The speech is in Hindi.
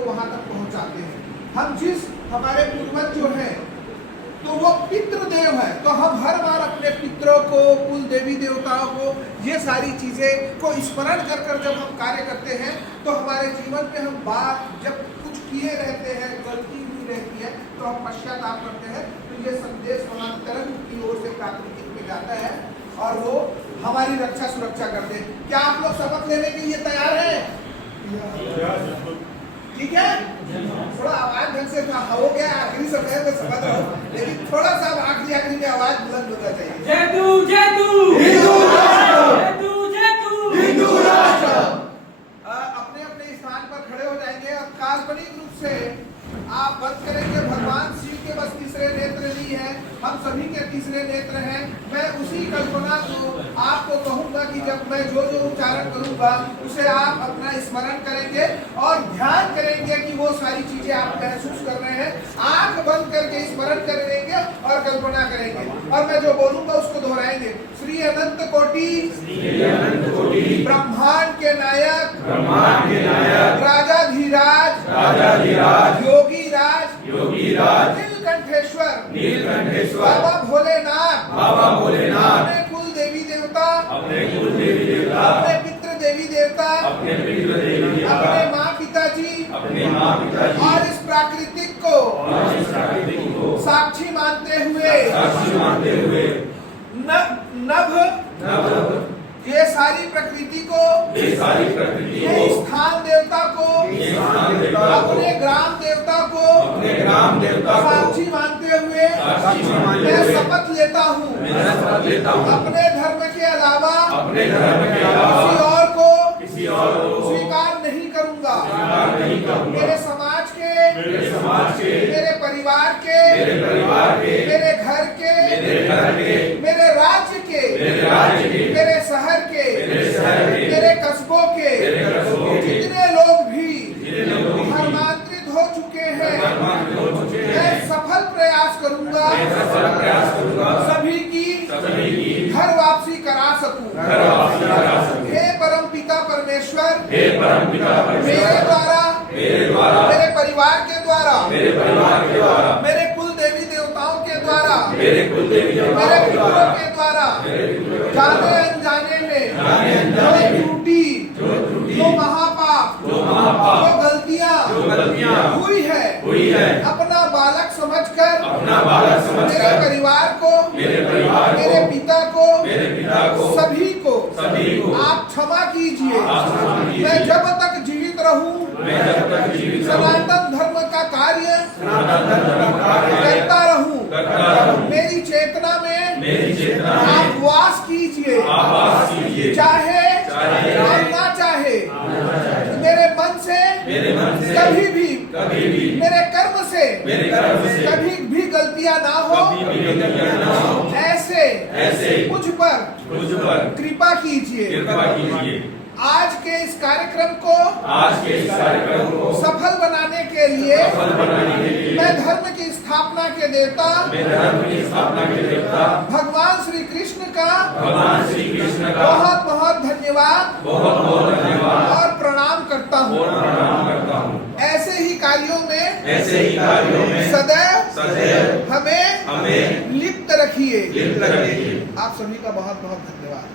को वहां तक पहुंचाते हैं। हम जिस हमारे पूर्वज जो हैं तो वो पितृदेव है, तो हम हर बार अपने पितरों को, कुल देवी देवताओं को, ये सारी चीजें को स्मरण कर कर जब हम कार्य करते हैं तो हमारे जीवन में हम बात जब कुछ किए रहते हैं, गलती हुई रहती है तो हम पश्चाताप करते हैं। तो ये संदेश हमारे तरफ की ओर से प्राकृतिक में जाता है और वो हमारी रक्षा सुरक्षा करते हैं। क्या आप लोग सबक लेने के लिए तैयार हैं? ठीक है, थोड़ा आवाज ढंग से हो गया, आखिरी समय में समझ रहा हूँ, लेकिन थोड़ा सा आखिरी में आवाज बुलंद होना चाहिए। जयतु जयतु हिंदू राष्ट्र, जयतु जयतु हिंदू राष्ट्र। अपने अपने स्थान पर खड़े हो जाएंगे और काल्पनिक रूप से आप बंद करेंगे। भगवान शिव के बस तीसरे नेत्र नहीं है, हम सभी के तीसरे नेत्र हैं। मैं उसी कल्पना को आपको कहूंगा कि जब मैं जो जो उच्चारण करूंगा उसे आप अपना स्मरण करेंगे और ध्यान करेंगे कि वो सारी चीजें आप महसूस कर रहे हैं। आंख बंद करके स्मरण करेंगे और कल्पना करेंगे और मैं जो बोलूंगा उसको दोहराएंगे। श्री अनंत कोटि ब्रह्मांड के नायक राजाधिराज योगीराज नीलकंठेश्वर बाबा भोलेनाथ अपने कुल देवी देवता अपने पितृ देवी देवता अपने माँ पिताजी और इस प्राकृतिक को साक्षी मानते हुए नभ ये सारी प्रकृति को ये स्थान देवता को अपने ग्राम देवता को साक्षी मानते हुए मैं शपथ लेता हूँ अपने धर्म के अलावा किसी और को स्वीकार नहीं करूँगा। मेरे समाज के मेरे परिवार के मेरे घर के मेरे राज्य के मेरे शहर के मेरे कस्बों के जितने लोग भी धर्मांतरित हो चुके हैं मैं सफल प्रयास करूंगा सभी की घर वापसी करा सकूं। हे परम पिता परमेश्वर मेरे द्वारा मेरे परिवार के द्वारा मेरे कुल देवी देवताओं के द्वारा मेरे पितरों के द्वारा जाने अनजाने में जो त्रुटि जो महापाप जो गलतियां हुई है अपना बालक समझकर मेरे परिवार को मेरे पिता को सभी को आप क्षमा कीजिए। मैं जब तक जीवित रहूं सनातन धर्म का कार्य करता रहूं। मेरी चेतना में आप वास कीजिए, चाहे और ना चाहे मेरे मन से कभी भी मेरे कर्म से कभी भी गलतियां ना हो। ऐसे मुझ पर कृपा कीजिए। आज के इस कार्यक्रम को सफल बनाने के लिए मैं धर्म की स्थापना के देवता भगवान श्री कृष्ण का बहुत बहुत धन्यवाद और प्रणाम करता हूँ। ऐसे ही कार्यों में सदैव हमें लिप्त रखिए। आप सभी का बहुत बहुत धन्यवाद।